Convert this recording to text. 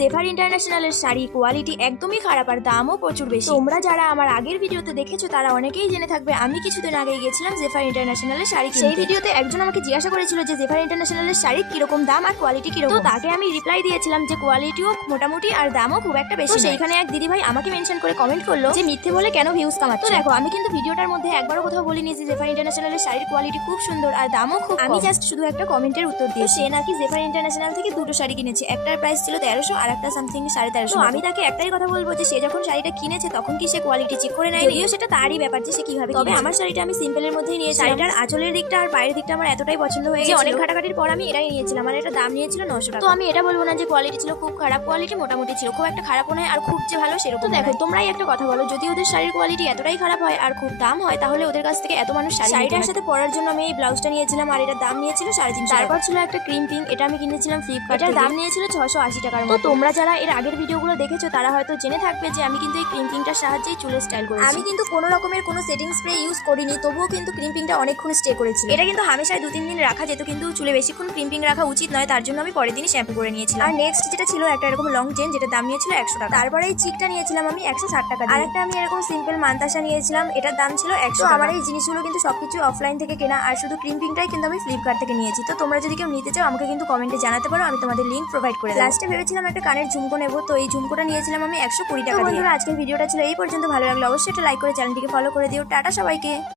জেফার ইন্টারন্যাশনালের sari quality একদমই খারাপ আর দামও প্রচুর বেশি। তোমরা যারা আমার আগের ভিডিওতে দেখেছো তারা অনেকেই জেনে থাকবে আমি কিছুদিন আগে গেছিলাম জেফার ইন্টারন্যাশনালের শাড়ি কিনতে। সেই ভিডিওতে একজন আমাকে জিজ্ঞাসা করেছিল যে জেফার ইন্টারন্যাশনালের শাড়ি কিরকম দাম আর কোয়ালিটি কিরকম। তো তাকে আমি রিপ্লাই দিয়েছিলাম যে কোয়ালিটিও মোটামুটি আর দামও খুব একটা বেশি। সেইখানে এক দিদি ভাই আমাকে মেনশন করে কমেন্ট করলো যে মিথ্যে বলে কেন ভিউজ কামাচ্ছ। তো দেখো আমি কিন্তু ভিডিওটার মধ্যে একবারও কোথাও বলিনি যে জেফার ইন্টারন্যাশনালের শাড়ির কোয়ালিটি খুব সুন্দর আর দামও খুব। আমি জাস্ট শুধু একটা কমেন্টের উত্তর দিয়ে সে নাকি জেফার ইন্টারন্যাশনাল থেকে দুটো শাড়ি কিনেছে, একটার প্রাইস ছিল 1300 আর একটা সামথিং 1350। আমি তাকে একটাই কথা বলবো যে সে যখন শাড়িটা কিনেছে তখন কি সে কোয়ালিটি চেক করে নেয়? যদিও সেটা তারই ব্যাপার যে সে কিভাবে। তবে আমার শাড়িটা আমি সিম্পলের মধ্যেই নিয়েছি। শাড়িটার আঁচলের দিকটা আর বাইরের দিকটা আমার এতটাই পছন্দ হয়ে গেছে, অনেক ঘাটাঘাটির পর আমি এটাই নিয়েছিলাম। আর এটা দাম নিয়েছিল 900 টাকা। তো আমি এটা বলবো না যে কোয়ালিটি ছিল খুব খারাপ, কোয়ালিটি মোটামুটি ছিল, খুব একটা খারাপও নয় আর খুব যে ভালো সেরকম। দেখো তোমরাই একটা কথা বলো, যদি ওদের শাড়ির কোয়ালিটি এতটাই খারাপ হয় আর খুব দাম হয় তাহলে ওদের কাছ থেকে এত মানুষ শাড়িটার সাথে পরার জন্য আমি এই ব্লাউজটা নিয়েছিলাম আর এটার দাম নিয়েছিল 350। তারপর ছিল একটা ক্রিম পিঙ্ক, এটা আমি কিনেছিলাম ফ্লিপকার্ট, এটার দাম নিয়েছিল 680 টাকার মতো। তোমরা যারা এর আগের ভিডিওগুলো দেখেছো তারা হয়তো জেনে থাকবে যে আমি কিন্তু এই ক্রিম পিঙ্কটার সাহায্যেই চুলের স্টাইল করেছি। আমি কিন্তু কোনো রকমের কোনো সেটিং স্প্রে ইউজ করিনি, তবুও কিন্তু ক্রিম পিঙ্কটা অনেকক্ষণ স্টে করেছিল। এটা কিন্তু হামেশায় 2-3 দিন রাখা যেত, কিন্তু চুলে বেশিক্ষণ ক্রিম পিঙ্ক রাখা উচিত নয়, তার জন্য আমি পরের দিনই শ্যাম্পু করে নিয়েছিলাম। আর নেক্সট যেটা ছিল একটা এরকম লং চেন, যেটা দাম নিয়েছিল 100 টাকা। তারপরে এই চিকটা নিয়েছিলাম আমি 160 টাকা। আর একটা আমি এরকম সিম্পল মান্তাসা নিয়েছিলাম, এটার দাম ছিল 100 টাকা। আমার এই জিনিসগুলো কিন্তু সবকিছু অফলাইন থেকে কেনা, আর শুধু ক্রিম পিঙ্কটাই কিন্তু আমি ফ্লিপকার্ট থেকে নিয়েছি। তো তোমরা যদি কেউ নিতে চাও আমাকে কিন্তু কমেন্টে জানাতে পারো, আমি তোমাদের লিংক প্রোভাইড করে দেবো। লাস্টে ভেবেছিলাম একটা কানের ঝুমকো নেবো, তো এই ঝুমকোটা নিয়েছিলাম আমি 120 টাকা। বন্ধুরা আজকের ভিডিওটা ছিল এই পর্যন্ত, ভালো লাগলে অবশ্যই একটা লাইক করে চ্যানেলটিকে ফলো করে দিও। টাটা সবাইকে।